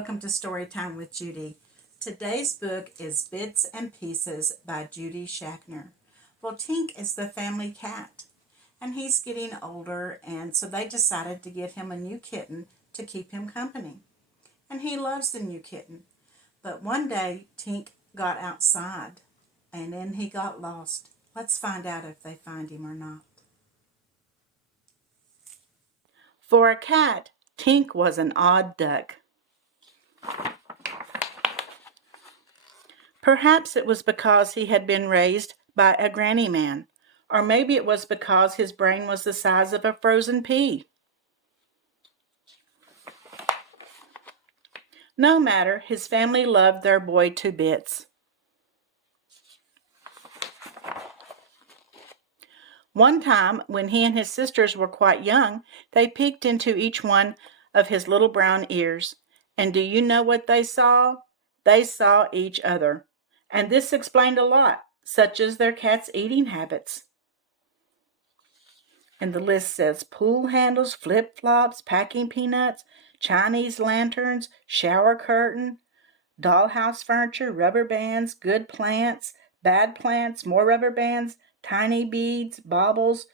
Welcome to Storytime with Judy. Today's book is Bits and Pieces by Judy Shackner. Well, Tink is the family cat, and he's getting older, and so they decided to get him a new kitten to keep him company. And he loves the new kitten. But one day, Tink got outside, and then he got lost. Let's find out if they find him or not. For a cat, Tink was an odd duck. Perhaps it was because he had been raised by a granny man, or maybe it was because his brain was the size of a frozen pea. No matter, his family loved their boy to bits. One time, when he and his sisters were quite young, they peeked into each one of his little brown ears. And do you know what they saw? They saw each other. And this explained a lot, such as their cat's eating habits. And the list says pool handles, flip-flops, packing peanuts, Chinese lanterns, shower curtain, dollhouse furniture, rubber bands, good plants, bad plants, more rubber bands, tiny beads, baubles,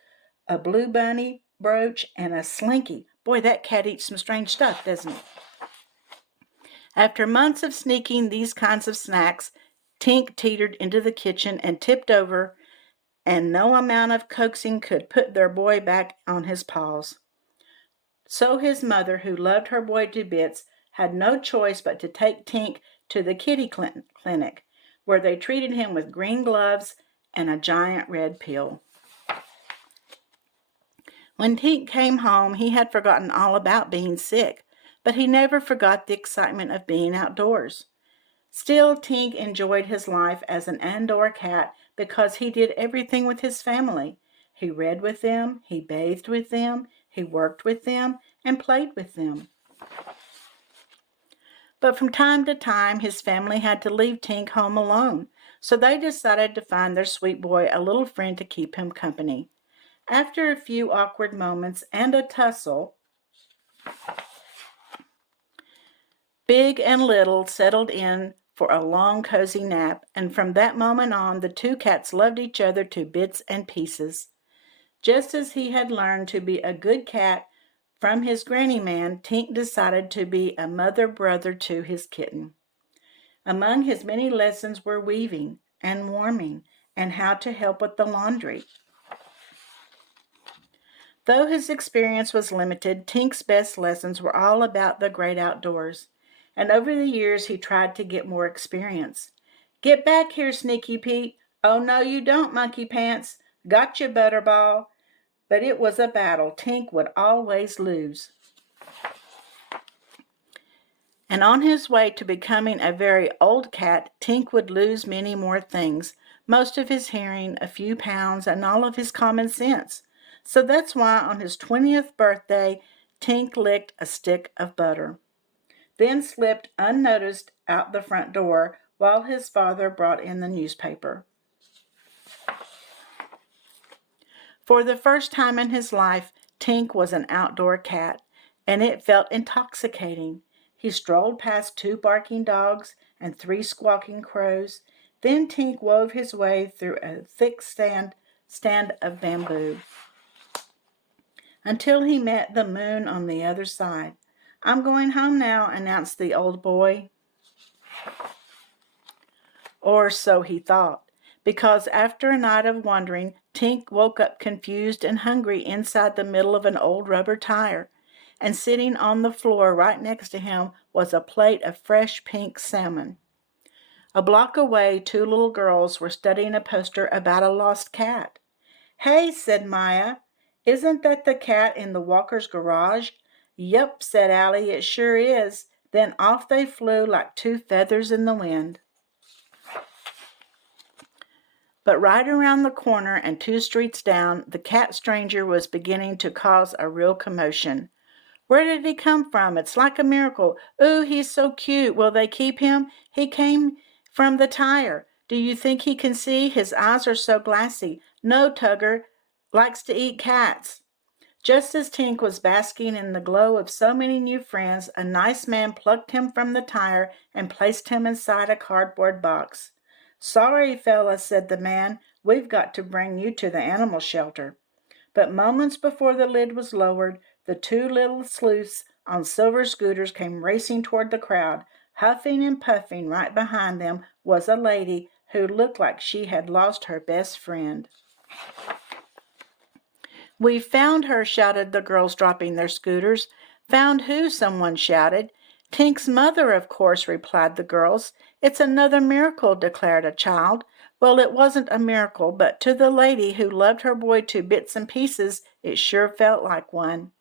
a blue bunny brooch, and a slinky. Boy, that cat eats some strange stuff, doesn't he? After months of sneaking these kinds of snacks, Tink teetered into the kitchen and tipped over, and no amount of coaxing could put their boy back on his paws. So his mother, who loved her boy to bits, had no choice but to take Tink to the kitty clinic, where they treated him with green gloves and a giant red pill. When Tink came home, he had forgotten all about being sick, but he never forgot the excitement of being outdoors. Still, Tink enjoyed his life as an indoor cat because he did everything with his family. He read with them, he bathed with them, he worked with them, and played with them. But from time to time, his family had to leave Tink home alone, so they decided to find their sweet boy a little friend to keep him company. After a few awkward moments and a tussle, Big and Little settled in for a long, cozy nap, and from that moment on, the two cats loved each other to bits and pieces. Just as he had learned to be a good cat from his granny man, Tink decided to be a mother-brother to his kitten. Among his many lessons were weaving and warming and how to help with the laundry. Though his experience was limited, Tink's best lessons were all about the great outdoors. And over the years, he tried to get more experience. Get back here, Sneaky Pete. Oh, no, you don't, Monkey Pants. Gotcha, Butterball. But it was a battle. Tink would always lose. And on his way to becoming a very old cat, Tink would lose many more things, most of his hearing, a few pounds, and all of his common sense. So that's why on his 20th birthday, Tink licked a stick of butter, then slipped unnoticed out the front door while his father brought in the newspaper. For the first time in his life, Tink was an outdoor cat, and it felt intoxicating. He strolled past 2 barking dogs and 3 squawking crows. Then Tink wove his way through a thick stand of bamboo until he met the moon on the other side. I'm going home now, announced the old boy. Or so he thought, because after a night of wandering, Tink woke up confused and hungry inside the middle of an old rubber tire, and sitting on the floor right next to him was a plate of fresh pink salmon. A block away, 2 little girls were studying a poster about a lost cat. Hey, said Maya, isn't that the cat in the Walker's garage? Yup, said Allie, it sure is. Then off they flew like 2 feathers in the wind. But right around the corner and 2 streets down, the cat stranger was beginning to cause a real commotion. Where did he come from? It's like a miracle. Ooh, he's so cute. Will they keep him? He came from the tire. Do you think he can see? His eyes are so glassy. No, Tugger likes to eat cats. Just as Tink was basking in the glow of so many new friends, a nice man plucked him from the tire and placed him inside a cardboard box. "Sorry, fella," said the man. "We've got to bring you to the animal shelter." But moments before the lid was lowered, the two little sleuths on silver scooters came racing toward the crowd. Huffing and puffing right behind them was a lady who looked like she had lost her best friend. "We found her," shouted the girls, dropping their scooters. "Found who?" someone shouted. "Tink's mother, of course," replied the girls. "It's another miracle," declared a child. Well, it wasn't a miracle, but to the lady who loved her boy to bits and pieces, it sure felt like one.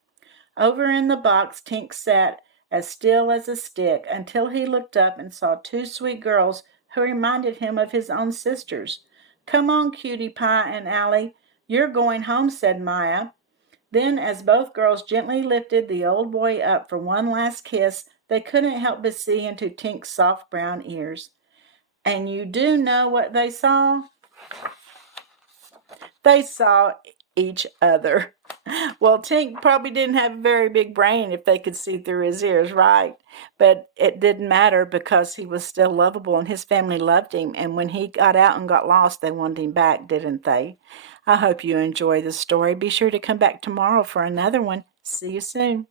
Over in the box, Tink sat as still as a stick until he looked up and saw two sweet girls who reminded him of his own sisters. "Come on, Cutie Pie and Allie. You're going home," said Maya. Then, as both girls gently lifted the old boy up for one last kiss, they couldn't help but see into Tink's soft brown ears. And you do know what they saw? They saw each other. Well, Tink probably didn't have a very big brain if they could see through his ears, right? But it didn't matter because he was still lovable and his family loved him. And when he got out and got lost, they wanted him back, didn't they? I hope you enjoy the story. Be sure to come back tomorrow for another one. See you soon.